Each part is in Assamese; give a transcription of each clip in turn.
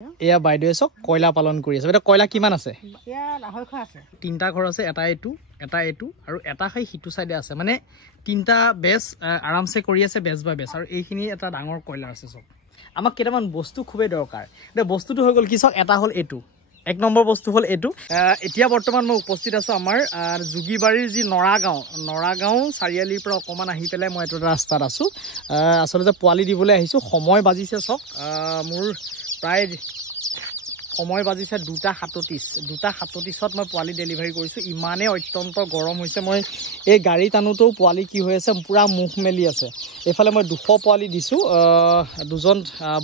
এয়া বাইদেৱে চক কয়লা পালন কৰি আছে। বাইদেউ কয়লা কিমান আছে? ইয়াত 250 আছে। 3টা ঘৰ আছে, এটা এইটো আৰু এটা খাই সিটো সাইডে আছে। মানে 3টা বেছ আৰামছে কৰি আছে, বেছ বাই বেছ। আৰু এইখিনি এটা ডাঙৰ কয়লা আছে চক। আমাক কেইটামান বস্তু খুবেই দৰকাৰ। বস্তুটো হৈ গ'ল কি চক, এটা হ'ল এইটো। 1 নম্বৰ বস্তু হ'ল এইটো। এতিয়া বৰ্তমান মই উপস্থিত আছো আমাৰ যোগীবাৰীৰ যি নৰাগাঁও চাৰিআলিৰ পৰা অকমান আহি পেলাই মই এটা ৰাস্তাত আছো। আচলতে পোৱালি দিবলৈ আহিছো। সময় বাজিছে চক মোৰ প্ৰায় সময় বাজিছে 2:37 মই পোৱালি ডেলিভাৰী কৰিছোঁ। ইমানেই অত্যন্ত গৰম হৈছে। মই এই গাড়ী টানোতেও পোৱালি কি হৈ আছে, পূৰা মুখ মেলি আছে। এইফালে মই 200 পোৱালি দিছোঁ। দুজন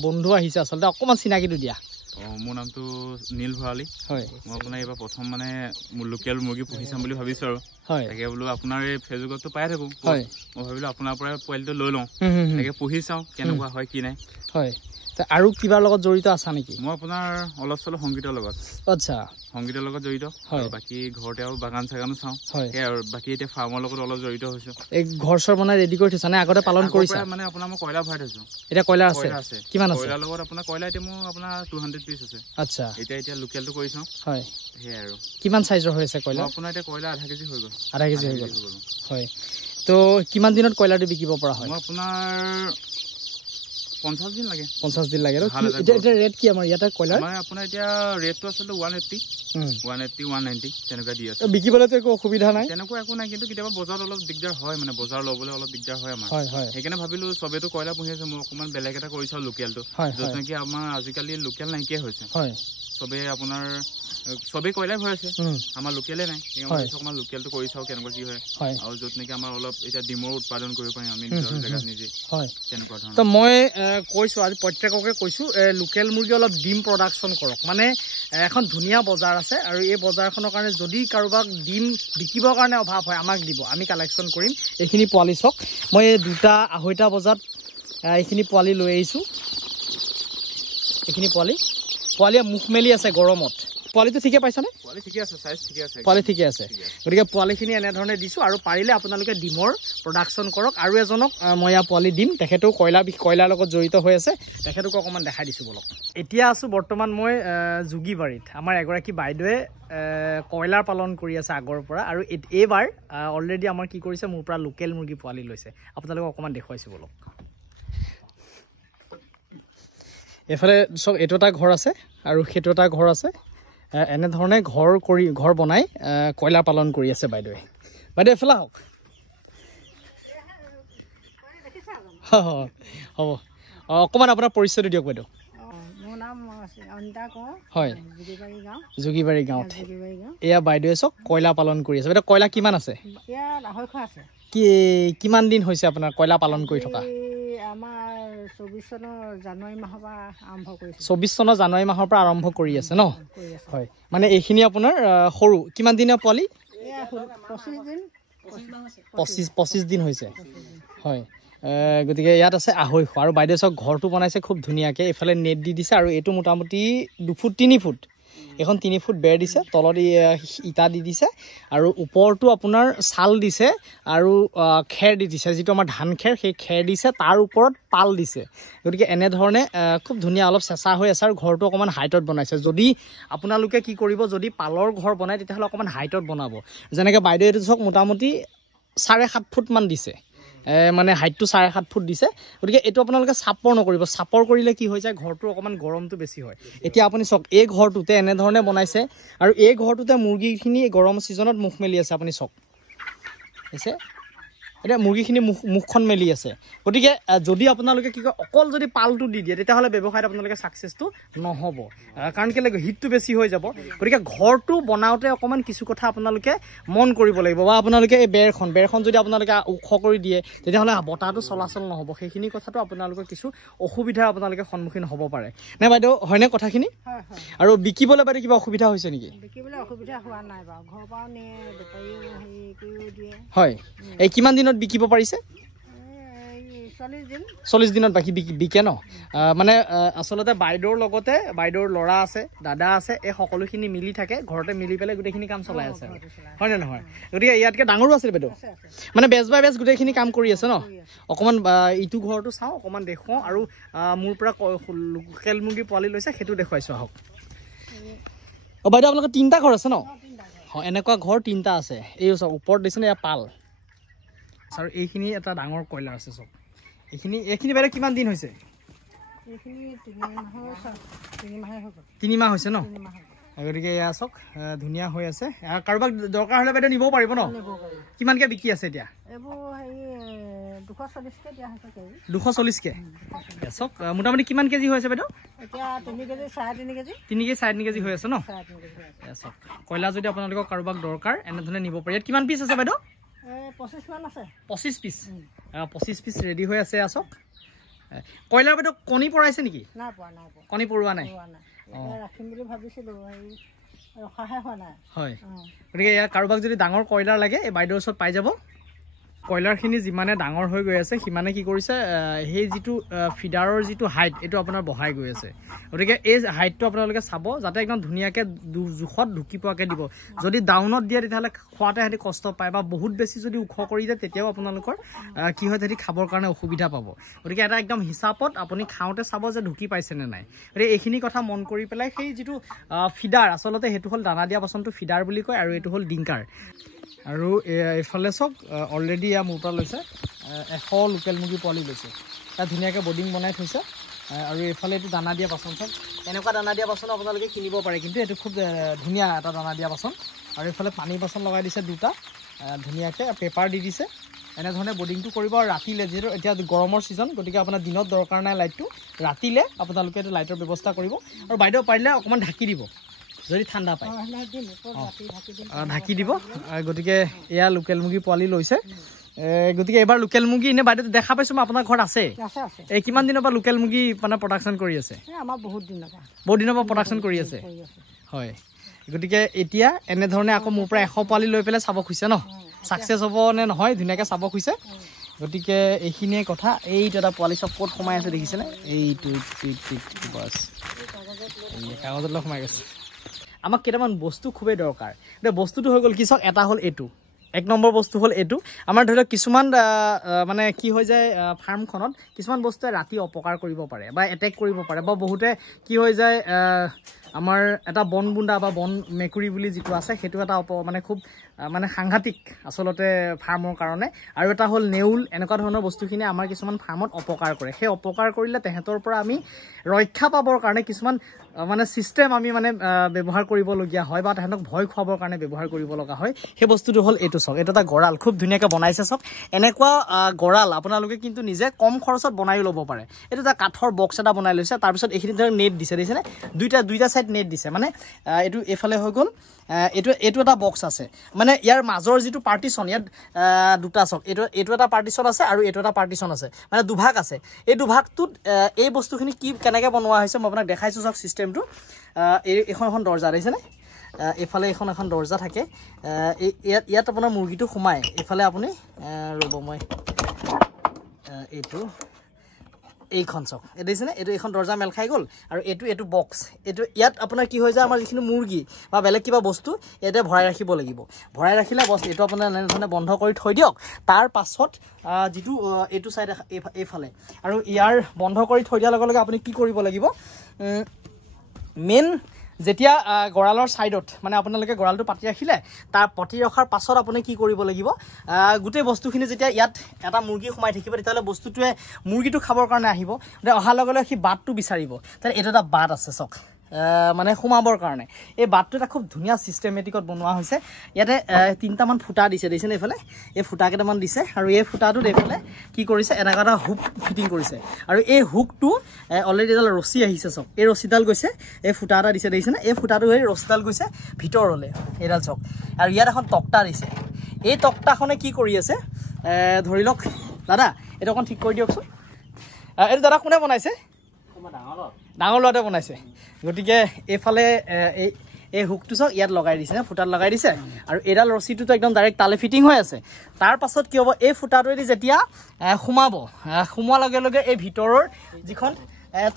বন্ধু আহিছে। আচলতে অকণমান চিনাকিটো দিয়া। মোৰ নামটো নীল ভৰালী। হয়, মই আপোনাৰ এইবাৰ প্ৰথম মানে লোকেল মুৰ্গী পুহি চাম বুলি ভাবিছোঁ আৰু তাকে বোলো আপোনাৰ এই ফেচবুকতো পাই থাকোঁ। হয়, মই ভাবিলোঁ আপোনাৰ পৰাই পোৱালিটো লৈ লওঁ, তাকে পুহি চাওঁ কেনেকুৱা হয় কি নাই। হয়, আৰু কিবাৰ লগত জড়িত আছা নেকি? মই আপোনাৰ অলপ চলপ সংগীতৰ লগত। আচ্ছা, সংগীতৰ লগত জড়িত। হয়, বাকী ঘৰতে আৰু বাগান চাগানো চাওঁ। হয়, আৰু বাকী এতিয়া ফাৰ্মৰ লগত অলপ জড়িত হৈছো। এই ঘৰ চৰ বনাই ৰেডি কৰি থৈছা নে আগতে পালন কৰিছা? মানে আপোনাৰ মই কয়লা ভৰাই থৈছো। এতিয়া কয়লা আছে? কিমান আছে? কয়লাৰ লগত আপোনাৰ কয়লা এতিয়া মোৰ আপোনাৰ 200 পিচ আছে। আচ্ছা, এতিয়া লোকেলটো কৰিছো। হয়, সেয়াই আৰু কিমান সাইজৰ হৈ আছে কয়লা? আপোনাৰ এতিয়া কয়লা 0.5 কেজি হৈ গ'ল। 0.5 কেজি হৈ গ'ল। হয়, তো কিমান দিনত কয়লাটো বিকিব পৰা হয়? মই আপোনাৰ 50 দিন লাগে। 50 দিন লাগে। এতিয়া ৰেট কি আমাৰ ইয়াতে কয়লাৰ? মই আপোনাৰ এতিয়া ৰেটটো আচলতে 180, 190 তেনেকুৱা দি আছে। বিকিবলৈতো একো অসুবিধা নাই? তেনেকুৱা একো নাই, কিন্তু কেতিয়াবা বজাৰত অলপ দিগদাৰ হয়, মানে বজাৰ ল'বলৈ অলপ দিগদাৰ হয় আমাৰ। সেইকাৰণে ভাবিলো চবেতো কয়লা পুহি আছে, মই অকণমান বেলেগ এটা কৰিছো লোকেলটো, য'ত নেকি আমাৰ আজিকালি লোকেল নাইকিয়া হৈছে। চবে আপোনাৰ চবেই কয়লাই ভৰাই আছে, আমাৰ লোকেলে নাই। অকণমান লোকেলটো কৰি চাওঁ কেনেকুৱা কি হয়, আৰু য'ত নেকি আমাৰ অলপ এতিয়া ডিমৰ উৎপাদন কৰিব পাৰিম আমি নিজৰ জেগাত নিজে। তেনেকুৱা ধৰণৰ। তো মই কৈছোঁ আজি প্ৰত্যেককে কৈছোঁ লোকেল মুৰ্গী অলপ ডিম প্ৰডাকশ্যন কৰক। মানে এখন ধুনীয়া বজাৰ আছে, আৰু এই বজাৰখনৰ কাৰণে যদি কাৰোবাক ডিম বিকিবৰ কাৰণে অভাৱ হয় আমাক দিব, আমি কালেকশ্যন কৰিম। এইখিনি পোৱালি চাওক, মই 2:00-2:30 বজাত এইখিনি পোৱালি লৈ আহিছোঁ। এইখিনি পোৱালিয়ে মুখ মেলি আছে গৰমত। পোৱালিটো ঠিকে পাইছানে? পোৱালি ঠিকে আছে, সাইজ ঠিকে আছে, পোৱালি ঠিকে আছে। গতিকে পোৱালিখিনি এনেধৰণে দিছোঁ, আৰু পাৰিলে আপোনালোকে ডিমৰ প্ৰডাকশ্যন কৰক। আৰু এজনক মই ইয়াৰ পোৱালি দিম, তেখেতেও কয়লাৰ লগত জড়িত হৈ আছে, তেখেতকো অকণমান দেখাই দিছোঁ বলক। এতিয়া আছোঁ বৰ্তমান মই যোগীবাৰীত। আমাৰ এগৰাকী বাইদেৱে কয়লাৰ পালন কৰি আছে আগৰ পৰা, আৰু এইবাৰ অলৰেডি আমাৰ কি কৰিছে, মোৰ পৰা লোকেল মুৰ্গী পোৱালি লৈছে। আপোনালোকক অকণমান দেখুৱাইছোঁ বলক। এইফালে চব এইটো এটা ঘৰ আছে, আৰু সেইটো এটা ঘৰ আছে। এনেধৰণে ঘৰ বনাই কয়লা পালন কৰি আছে বাইদেৱে। এফালে আহক। হ'ব, অকণমান আপোনাৰ পৰিচয়টো দিয়ক বাইদেউ। মোৰ নাম অনিতা কোঁৱৰ। হয়, যোগীবাৰী গাঁৱত। এয়া বাইদেৱে চক কয়লা পালন কৰি আছে। বাইদেউ কয়লা কিমান আছে? ইয়াত 250 আছে। কিমান দিন হৈছে আপোনাৰ কয়লা পালন কৰি থকা? আমাৰ 24 চনৰ জানুৱাৰী মাহৰ পৰা আৰম্ভ কৰিছোঁ। 24 চনৰ জানুৱাৰী মাহৰ পৰা আৰম্ভ কৰি আছে ন? হয়, মানে এইখিনি আপোনাৰ সৰু। কিমান দিনৰ পোৱালি? 25 দিন হৈছে। হয়, গতিকে ইয়াত আছে 250। আৰু বাইদেউ চাওক ঘৰটো বনাইছে খুব ধুনীয়াকৈ। এইফালে নেট দি দিছে, আৰু এইটো মোটামুটি 2 ফুট 3 ফুট। এখন 3 ফুট বেৰ দিছে, তলত ইটা দি দিছে, আৰু ওপৰতো আপোনাৰ ছাল দিছে, আৰু খেৰ দি দিছে, যিটো আমাৰ ধান খেৰ, সেই খেৰ দিছে, তাৰ ওপৰত পাল দিছে। গতিকে এনেধৰণে খুব ধুনীয়া, অলপ চেঁচা হৈ আছে, আৰু ঘৰটো অকণমান হাইটত বনাইছে। যদি আপোনালোকে কি কৰিব, যদি পালৰ ঘৰ বনায় তেতিয়াহ'লে অকণমান হাইটত বনাব। যেনেকৈ বাইদেউ এইটো চাওক মোটামুটি 7.5 ফুটমান দিছে, মানে হাইটটো 7.5 ফুট দিছে। গতিকে এইটো আপোনালোকে চাপৰ নকৰিব। চাপৰ কৰিলে কি হৈ যায়, ঘৰটো অকণমান গৰমটো বেছি হয়। এতিয়া আপুনি চাওক এই ঘৰটোতে এনেধৰণে বনাইছে, আৰু এই ঘৰটোতে মুৰ্গীখিনি গৰম ছিজনত মুখ মেলি আছে। আপুনি চাওক হৈছে, এতিয়া মুৰ্গীখিনি মুখখন মেলি আছে। গতিকে যদি আপোনালোকে কি কয়, অকল যদি পালটো দি দিয়ে, তেতিয়াহ'লে ব্যৱসায়ত আপোনালোকে ছাকচেছটো নহ'ব, কাৰণ কেলৈ হিটটো বেছি হৈ যাব। গতিকে ঘৰটো বনাওঁতে অকণমান কিছু কথা আপোনালোকে মন কৰিব লাগিব, বা আপোনালোকে এই বেৰখন যদি আপোনালোকে ওখ কৰি দিয়ে, তেতিয়াহ'লে বতাহটো চলাচল নহ'ব। সেইখিনি কথাটো আপোনালোকৰ কিছু অসুবিধাৰ আপোনালোকে সন্মুখীন হ'ব পাৰে। নে বাইদেউ, হয়নে কথাখিনি? আৰু বিকিবলৈ বাইদেউ কিবা অসুবিধা হৈছে নেকি? বিকিবলৈ অসুবিধা হোৱা নাই বাৰু, ঘৰৰ পৰাও নিয়ে, বেপাৰীও হেৰি কৰিও দিয়ে। হয়, এই কিমান দিনত বিকিব পাৰিছে? 40 দিনত বাকী বিকে ন মানে আচলতে বাইদেউৰ লগতে বাইদেউৰ ল'ৰা আছে দাদা আছে এই সকলোখিনি মিলি থাকে ঘৰতে মিলি পেলাই গোটেইখিনি কাম চলাই আছে হয় নে নহয় গতিকে ইয়াতকে ডাঙৰো আছিল বাইদেউ মানে বেজ বাই বেজ গোটেইখিনি কাম কৰি আছে ন অকণমান ইটো ঘৰটো চাওঁ অকণমান দেখুৱাওঁ আৰু মোৰ পৰা লোকেল মুৰ্গী পোৱালি লৈছে সেইটো দেখুৱাইছোঁ আহক বাইদেউ আপোনালোকৰ 3টা ঘৰ আছে ন এনেকুৱা ঘৰ 3টা আছে এই ওপৰত দিছে নে পাল আৰু এইখিনি এটা ডাঙৰ কয়লাৰ আছে চব এইখিনি বাইদেউ কিমান দিন হৈছে 3 মাহ হৈছে ন গতিকে এয়া চাওক ধুনীয়া হৈ আছে কাৰোবাক দৰকাৰ হ'লে বাইদেউ নিবও পাৰিব ন কিমানকৈ বিকি আছে এতিয়া 240কে চাওক মোটামুটি কিমান কেজি হৈ আছে বাইদেউ 3 কেজি 4.5 কেজি হৈ আছে ন চাওক কয়লা যদি আপোনালোকক কাৰোবাক দৰকাৰ এনেধৰণে নিব পাৰি ইয়াত কিমান পিচ আছে বাইদেউ 25 পিচ 25 পিচ ৰেডি হৈ আছে চাওক কয়লাৰ বাইদেউ কণী পৰাইছে নেকি কণী পৰোৱা নাই হয় গতিকে ইয়াৰ কাৰোবাক যদি ডাঙৰ কয়লাৰ লাগে এই বাইদেউৰ ওচৰত পাই যাব কয়লাৰখিনি যিমানে ডাঙৰ হৈ গৈ আছে সিমানে কি কৰিছে সেই যিটো ফিডাৰৰ যিটো হাইট এইটো আপোনাৰ বঢ়াই গৈ আছে গতিকে এই হাইটটো আপোনালোকে চাব যাতে একদম ধুনীয়াকৈ জোখত ঢুকি পোৱাকৈ দিব যদি ডাউনত দিয়ে তেতিয়াহ'লে খোৱাতে সিহঁতি কষ্ট পায় বা বহুত বেছি যদি ওখ কৰি দিয়ে তেতিয়াও আপোনালোকৰ কি হয় সিহঁতি খাবৰ কাৰণে অসুবিধা পাব গতিকে এটা একদম হিচাপত আপুনি খাওঁতে চাব যে ঢুকি পাইছেনে নাই গতিকে এইখিনি কথা মন কৰি পেলাই সেই যিটো ফিডাৰ আচলতে সেইটো হ'ল দানা দিয়া বাচনটো ফিডাৰ বুলি কয় আৰু এইটো হ'ল ডিংকাৰ আৰু এইফালে চাওক অলৰেডি এয়া মোৰ পৰা লৈছে 100 লোকেল মুৰ্গী পোৱালি লৈছে তাত ধুনীয়াকৈ বৰ্ডিং বনাই থৈছে আৰু এইফালে এইটো দানা দিয়া বাচন চাওক এনেকুৱা দানা দিয়া বাচন আপোনালোকে কিনিব পাৰে কিন্তু এইটো খুব ধুনীয়া এটা দানা দিয়া বাচন আৰু এইফালে পানী বাচন লগাই দিছে 2টা ধুনীয়াকৈ পেপাৰ দি দিছে এনেধৰণে বৰ্ডিংটো কৰিব আৰু ৰাতিলৈ যিহেতু এতিয়া গৰমৰ ছিজন গতিকে আপোনাৰ দিনত দৰকাৰ নাই লাইটটো ৰাতিলৈ আপোনালোকে এইটো লাইটৰ ব্যৱস্থা কৰিব আৰু বাইদেউ পাৰিলে অকণমান ঢাকি দিব যদি ঠাণ্ডা পায় ঢাকি দিব গতিকে এয়া লোকেল মুৰ্গী পোৱালি লৈছে গতিকে এবাৰ লোকেল মুৰ্গী এনে বাইদেউ দেখা পাইছোঁ মই আপোনাৰ ঘৰত আছে এই কিমান দিনৰ পৰা লোকেল মুৰ্গী মানে প্ৰডাকশ্যন কৰি আছে বহুত দিনৰ পৰা প্ৰডাকশ্যন কৰি আছে হয় গতিকে এতিয়া এনেধৰণে আকৌ মোৰ পৰা 100 পোৱালি লৈ পেলাই চাব খুজিছে ন ছাকচেছ হ'ব নে নহয় ধুনীয়াকৈ চাব খুজিছে গতিকে এইখিনিয়ে কথা এইটো এটা পোৱালি চব ক'ত সোমাই আছে দেখিছেনে এইটো বাছ কাগজত লৈ সোমাই গৈছে আমাক কেইটামান বস্তু খুবেই দৰকাৰ বস্তুটো হৈ গ'ল কি চাওক এটা হ'ল এইটো 1 নম্বৰ বস্তু হ'ল এইটো আমাৰ ধৰি লওক কিছুমান মানে কি হৈ যায় ফাৰ্মখনত কিছুমান বস্তুৱে ৰাতি অপকাৰ কৰিব পাৰে বা এটেক কৰিব পাৰে বা বহুতে কি হৈ যায় আমাৰ এটা বন বুন্দা বা বন মেকুৰী বুলি যিটো আছে সেইটো এটা মানে খুব মানে সাংঘাতিক আচলতে ফাৰ্মৰ কাৰণে আৰু এটা হ'ল নেউল এনেকুৱা ধৰণৰ বস্তুখিনি আমাৰ কিছুমান ফাৰ্মত অপকাৰ কৰে সেই অপকাৰ কৰিলে তেহেঁতৰ পৰা আমি ৰক্ষা পাবৰ কাৰণে কিছুমান মানে চিষ্টেম আমি মানে ব্যৱহাৰ কৰিবলগীয়া হয় বা তেহেঁতক ভয় খুৱাবৰ কাৰণে ব্যৱহাৰ কৰিব লগা হয় সেই বস্তুটো হ'ল এইটো চাওক এইটো এটা গঁৰাল খুব ধুনীয়াকৈ বনাইছে চাওক এনেকুৱা গঁৰাল আপোনালোকে কিন্তু নিজে কম খৰচত বনাই ল'ব পাৰে এইটো এটা কাঠৰ বক্স এটা বনাই লৈছে তাৰপিছত এইখিনি ধৰক নেট দিছে দেখিছেনে দুইটা চাইড নেট দিছে মানে এইটো এইফালে হৈ গ'ল এইটো এটা বক্স আছে মানে ইয়াৰ মাজৰ যিটো পাৰ্টিশ্যন ইয়াত 2টা চাওক এইটো এটা পাৰ্টিশ্যন আছে আৰু এইটো এটা পাৰ্টিশ্যন আছে মানে দুভাগ আছে এই দুভাগটোত এই বস্তুখিনি কি কেনেকৈ বনোৱা হৈছে মই আপোনাক দেখাইছোঁ চাওক চিষ্টেমটো এখন দৰ্জা দেখিছেনে এইফালে এখন দৰ্জা থাকে ইয়াত আপোনাৰ মুৰ্গীটো সোমাই এইফালে আপুনি ৰ'ব মই এইটো এইখন চাওক দেখিছেনে এইটো এখন দৰ্জা মেল খাই গ'ল আৰু এইটো বক্স এইটো ইয়াত আপোনাৰ কি হৈ যায় আমাৰ যিখিনি মুৰ্গী বা বেলেগ কিবা বস্তু ইয়াতে ভৰাই ৰাখিব লাগিব ভৰাই ৰাখিলে বস্তু এইটো আপোনাৰ এনেধৰণে বন্ধ কৰি থৈ দিয়ক তাৰ পাছত যিটো এইটো চাইড এইফালে আৰু ইয়াৰ বন্ধ কৰি থৈ দিয়াৰ লগে লগে আপুনি কি কৰিব লাগিব মেইন যেতিয়া গঁৰালৰ ছাইডত মানে আপোনালোকে গঁৰালটো পাতি ৰাখিলে তাৰ পাতি ৰখাৰ পাছত আপুনি কি কৰিব লাগিব গোটেই বস্তুখিনি যেতিয়া ইয়াত এটা মুৰ্গী সোমাই থাকিব তেতিয়াহ'লে বস্তুটোৱে মুৰ্গীটো খাবৰ কাৰণে আহিব অহাৰ লগে লগে সি বাটটো বিচাৰিব তাত এইটো এটা বাট আছে চাওক মানে সোমাবৰ কাৰণে এই বাটটো এটা খুব ধুনীয়া চিষ্টেমেটিকত বনোৱা হৈছে ইয়াতে 3টামান ফুটা দিছে দেখিছেনে এইফালে এই ফুটা কেইটামান দিছে আৰু এই ফুটাটোত এইফালে কি কৰিছে এনেকুৱা এটা হুক ফিটিং কৰিছে আৰু এই হুকটো অলৰেডি এডাল ৰছী আহিছে চাওক এই ৰছীডাল গৈছে এই ফুটা এটা দিছে দেখিছেনে এই ফুটাটো এই ৰছীডাল গৈছে ভিতৰলৈ এইডাল চাওক আৰু ইয়াত এখন তক্তা দিছে এই তক্তাখনে কি কৰি আছে ধৰি লওক দাদা এইটো অকণ ঠিক কৰি দিয়কচোন এইটো দাদা কোনে বনাইছে ডাঙৰ ল'ৰাটোৱে বনাইছে গতিকে এইফালে এই হুকটো চাওক ইয়াত লগাই দিছে ফুটাত লগাই দিছে আৰু এডাল ৰছীটোতো একদম ডাইৰেক্ট তালে ফিটিং হৈ আছে তাৰ পাছত কি হ'ব এই ফুটাটোৱেদি যেতিয়া সোমোৱাৰ লগে লগে এই ভিতৰৰ যিখন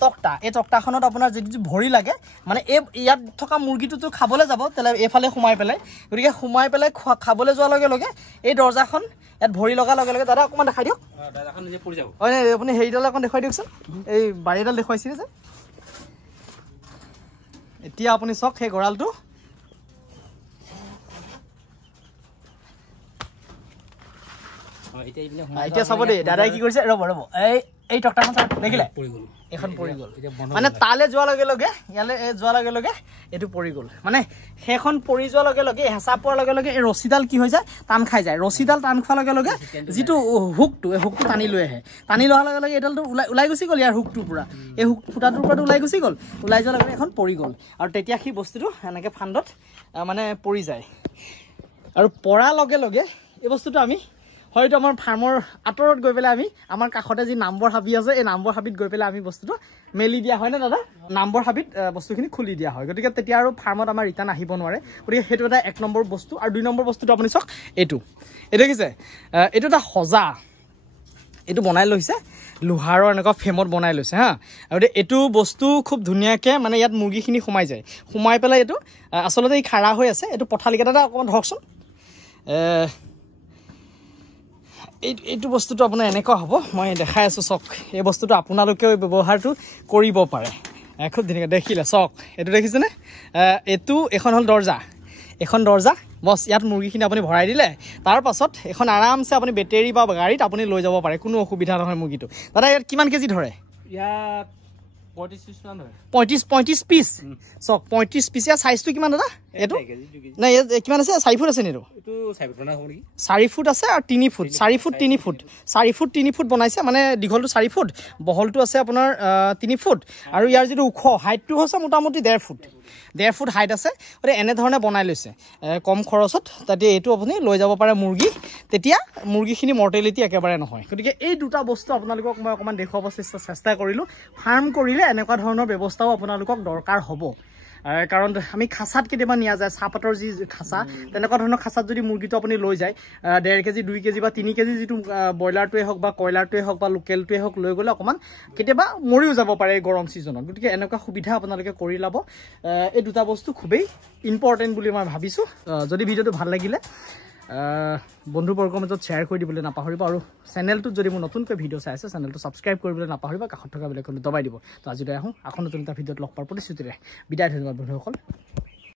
তক্তা এই তক্তাখনত আপোনাৰ যদি ভৰি লাগে মানে এই ইয়াত থকা মুৰ্গীটোতো খাবলৈ যাব তেলে এইফালে সোমাই পেলাই গতিকে সোমাই পেলাই খাবলৈ যোৱাৰ লগে লগে এই দৰ্জাখন ইয়াত ভৰি লগাৰ লগে লগে দাদা অকণমান দেখাই দিয়ক দৰ্জাখন নিজে পৰি যাব হয় আপুনি হেৰিডাল অকণ দেখুৱাই দিয়কচোন এই বাৰীডাল দেখুৱাইছিলে যে এতিয়া আপুনি চাওক সেই গঁৰালটো এতিয়া চাব দেই দাদাই কি কৰিছে ৰ'ব এই টকটাখন চাওক দেখিলে এখন পৰি গ'ল মানে তালে যোৱাৰ লগে লগে ইয়ালে যোৱাৰ লগে লগে এইটো পৰি গ'ল মানে সেইখন পৰি যোৱাৰ লগে লগে হেঁচা পোৱাৰ লগে লগে এই ৰছীডাল কি হৈ যায় টান খাই যায় ৰছীডাল টান খোৱাৰ লগে লগে যিটো হুকটো এই হুকটো টানি লৈ আহে টানি লোৱাৰ লগে লগে এইডালটো ওলাই গুচি গ'ল ইয়াৰ হুকটোৰ পৰা এই হুক ফুটাটোৰ পৰা ওলাই গুচি গ'ল ওলাই যোৱাৰ লগে এখন পৰি গ'ল আৰু তেতিয়া সেই বস্তুটো এনেকৈ ফান্দত মানে পৰি যায় আৰু পৰাৰ লগে লগে এই বস্তুটো আমি হয়তো আমাৰ ফাৰ্মৰ আঁতৰত গৈ পেলাই আমি আমাৰ কাষতে যি নাম্বৰ হাবি আছে এই নাম্বৰ হাবিত গৈ পেলাই আমি বস্তুটো মেলি দিয়া হয় নে দাদা নাম্বৰ হাবিত বস্তুখিনি খুলি দিয়া হয় গতিকে তেতিয়া আৰু ফাৰ্মত আমাৰ ৰিটাৰ্ণ আহিব নোৱাৰে গতিকে সেইটো এটা 1 নম্বৰ বস্তু আৰু 2 নম্বৰ বস্তুটো আপুনি চাওক এইটো দেখিছে এইটো এটা সজা এইটো বনাই লৈছে লোহাৰৰ এনেকুৱা ফ্ৰেমত বনাই লৈছে হা আৰু এইটো বস্তু খুব ধুনীয়াকৈ মানে ইয়াত মুৰ্গীখিনি সোমাই যায় সোমাই পেলাই এইটো আচলতে ই খাৰা হৈ আছে এইটো পথালিকেইটা এটা অকণমান ধৰকচোন এইটো বস্তুটো আপোনাৰ এনেকুৱা হ'ব মই দেখাই আছোঁ চাওক এই বস্তুটো আপোনালোকেও ব্যৱহাৰটো কৰিব পাৰে খুব ধুনীয়াকৈ দেখিলে চাওক এইটো দেখিছেনে এইটো এখন হ'ল দৰ্জা এখন দৰ্জা বছ ইয়াত মুৰ্গীখিনি আপুনি ভৰাই দিলে তাৰ পাছত এখন আৰামছে আপুনি বেটেৰী বা গাড়ীত আপুনি লৈ যাব পাৰে কোনো অসুবিধা নহয় মুৰ্গীটো দাদা ইয়াত কিমান কেজি ধৰে ইয়াত 35 পিচ চাওক 35 পিচ ইয়াৰ চাইজটো কিমান দাদা এইটো নাই কিমান আছে 4 ফুট আছে নেকি এইটো 4 ফুট আছে আৰু 3 foot 4 foot 3 foot 4 foot 3 foot বনাইছে মানে দীঘলটো 4 ফুট বহলটো আছে আপোনাৰ 3 ফুট আৰু ইয়াৰ যিটো ওখ হাইটটো হৈছে মোটামুটি 1.5 ফুট 1.5 ফুট হাইট আছে গতিকে এনেধৰণে বনাই লৈছে কম খৰচত তাতে এইটো আপুনি লৈ যাব পাৰে মুৰ্গী তেতিয়া মুৰ্গীখিনি মৰ্টেলিটি একেবাৰে নহয় গতিকে এই দুটা বস্তু আপোনালোকক মই অকণমান দেখুৱাব চেষ্টা কৰিলোঁ ফাৰ্ম কৰিলে এনেকুৱা ধৰণৰ ব্যৱস্থাও আপোনালোকক দৰকাৰ হ'ব কাৰণ আমি খাচাত কেতিয়াবা নিয়া যায় চাহপাতৰ যি খাচা তেনেকুৱা ধৰণৰ খাচাত যদি মুৰ্গীটো আপুনি লৈ যায় 1.5 কেজি 2 কেজি বা 3 কেজি যিটো ব্ৰইলাৰটোৱে হওক বা কয়লাৰটোৱে হওক বা লোকেলটোৱে হওক লৈ গ'লে অকণমান কেতিয়াবা মৰিও যাব পাৰে এই গৰম ছিজনত গতিকে এনেকুৱা সুবিধা আপোনালোকে কৰি ল'ব এই দুটা বস্তু খুবেই ইম্পৰ্টেণ্ট বুলি মই ভাবিছোঁ যদি ভিডিঅ'টো ভাল লাগিলে বন্ধুবৰ্গৰ মাজত শ্বেয়াৰ কৰি দিবলৈ নাপাহৰিব আৰু চেনেলটোত যদি মোৰ নতুনকৈ ভিডিঅ' চাই আছে চেনেলটো ছাবস্ক্ৰাইব কৰিবলৈ নাপাহৰিব কাষত থকা বেলেগলৈ দবাই দিব তো আজিলৈ আহোঁ আকৌ নতুন এটা ভিডিঅ'ত লগ পোৱাৰ প্ৰতিশ্ৰুতিৰে বিদায় ধন্যবাদ বন্ধুসকল